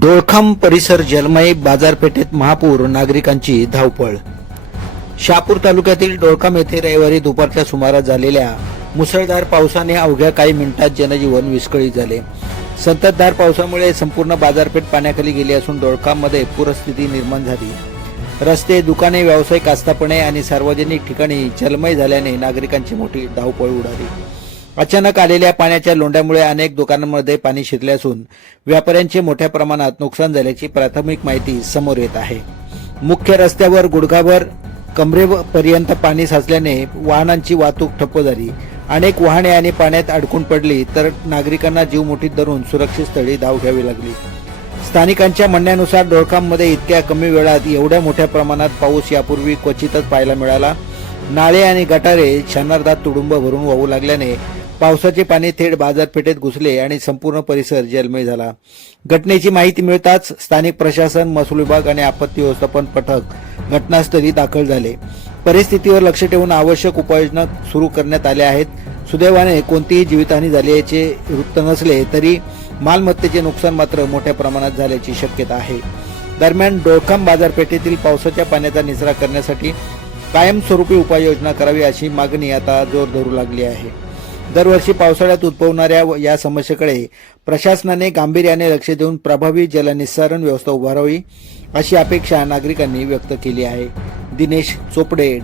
डोळखाम परिसर जलमय, बाजारपेठेत महापूर, नागरिकांची धावपळ. शहापूर तालुक्यातील डोळखाम येथे रविवारी दुपारच्या सुमारास झालेल्या मुसळधार पावसाने अवघ्या काही मिनिटात जनजीवन विस्कळीत झाले. संततधार पावसामुळे संपूर्ण बाजारपेठ पाण्याखाली गेली असून डोळखाममध्ये पूरस्थिती निर्माण झाली. रस्ते, दुकाने, व्यावसायिक आस्थापने आणि सार्वजनिक ठिकाणी जलमय झाल्याने नागरिकांची मोठी धावपळ उडाली. अचानक आलेल्या पाण्याच्या लोंढ्यामुळे अनेक दुकानांमध्ये पाणी शिरले असून व्यापाऱ्यांचे मोठ्या प्रमाणात नुकसान झाल्याची प्राथमिक माहिती समोर येत आहे. मुख्य रस्त्यावर गुडघाभर कमरेपर्यंत पाणी साचल्याने वाहनांची वाहतूक ठप्प झाली. अनेक वाहने आणि पाण्यात अडकून पडली तर नागरिकांना जीव मुठीत धरून सुरक्षित स्थळी धाव घ्यावी लागली. स्थानिकांच्या म्हणण्यानुसार डोळखाममध्ये इतक्या कमी वेळात एवढ्या मोठ्या प्रमाणात पाऊस यापूर्वी क्वचितच पाहायला मिळाला. नाळे आणि गटारे क्षणार्धात तुडुंब भरून वाहू लागल्याने पावसाचे पाणी थेट बाजारपेठेत घुसले आणि संपूर्ण परिसर जलमय झाला. घटनेची माहिती मिळताच स्थानिक प्रशासन, महसूल विभाग आणि आपत्ती व्यवस्थापन पथक घटनास्थळी दाखल झाले. परिस्थितीवर लक्ष ठेवून आवश्यक उपाययोजना सुरू करण्यात आल्या आहेत. सुदैवाने कोणतीही जीवितहानी झाल्याचे वृत्त नसले तरी मालमत्तेचे नुकसान मात्र मोठ्या प्रमाणात झाल्याची शक्यता आहे. दरम्यान डोळखाम बाजारपेठेतील पावसाच्या पाण्याचा निचरा करण्यासाठी कायमस्वरूपी उपाययोजना करावी अशी मागणी आता जोर धरू लागली आहे. दरवर्षी पावसाळ्यात उद्भवणाऱ्या या समस्येकडे प्रशासनाने गांभीर्याने लक्ष देऊन प्रभावी जलनिस्सारण व्यवस्था उभारावी अशी अपेक्षा नागरिकांनी व्यक्त केली आहे. दिनेश चोपडे,